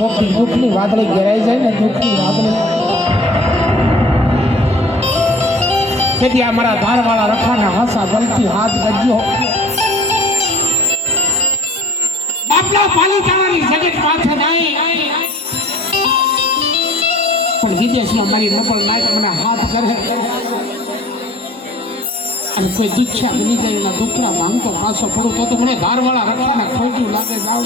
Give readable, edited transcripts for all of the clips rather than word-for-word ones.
કોકની દુઃખની વાદળી ઘેરાઈ જાય ને દુઃખની વાદળી તેથી આ મારા ધારવાળા રખાના હાસા ગલતી હાથ ગજ્યો બાપલા પાલિતાણાની જગત પાછળ નહીં પણ વિદેશમાં મારી નબળ નાયક મને હાથ કરે અને કોઈ દુચ્છા બની જાય એના દુખડા ભાંગતો પાછો પડું તો મને ધારવાળા રખાના ખોટું લાગે જાવ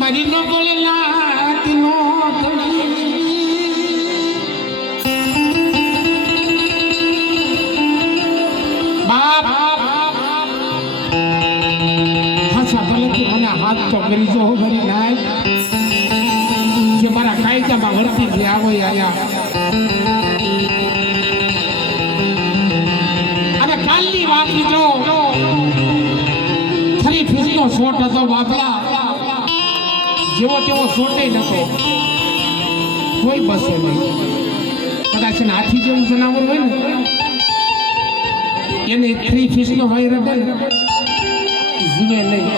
મારી નો બોલે લાત નો બાપ હાસા ભલેથી મને હાથ તો કરી જો ભરી નાય કે મારા કાયદામાં વર્તી ગયા હોય આયા અને કાલની વાત મિત્રો ખરી ફીસનો શોટ હતો બાપલા જેવો તેવો સોટે નતો કોઈ બસે નહીં કદાચ હાથી જેવું જનાવર હોય ને એને 3 ફીસનો વાયર હતો ને જીવે નહીં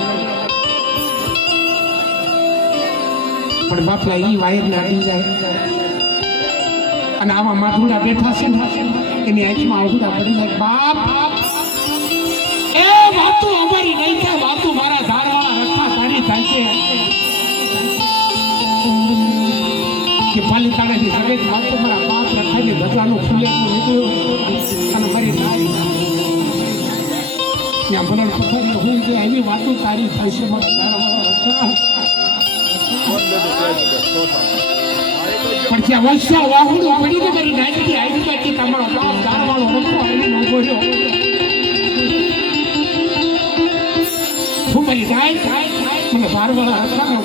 પણ બાપલા ઈ વાયર નાડી જાય અને આવા માથુડા બેઠા છે ને એની આંખમાં આંખુડા પડી જાય બાપ એ વાતો અમારી નહીં થાય વાતો મારા ધારવાળા રખા સારી થાય છે કે પાલિતાણાની સગત માત્ર મારા બાપ રખાની ધજાનું ફૂલેલું નીકળ્યું અને મારી નારી ત્યાં ભરણ પથારી હોય કે એવી વાતો તારી થશે મારા રખા પણ ત્યાં વર્ષા વાહુડું પડીને મારી નારીથી આવી ગયા કે તમારો બાપ ધારવાળો રખો આવીને ઉભો રહ્યો હું મારી નાય મને ધારવાળા રખાનો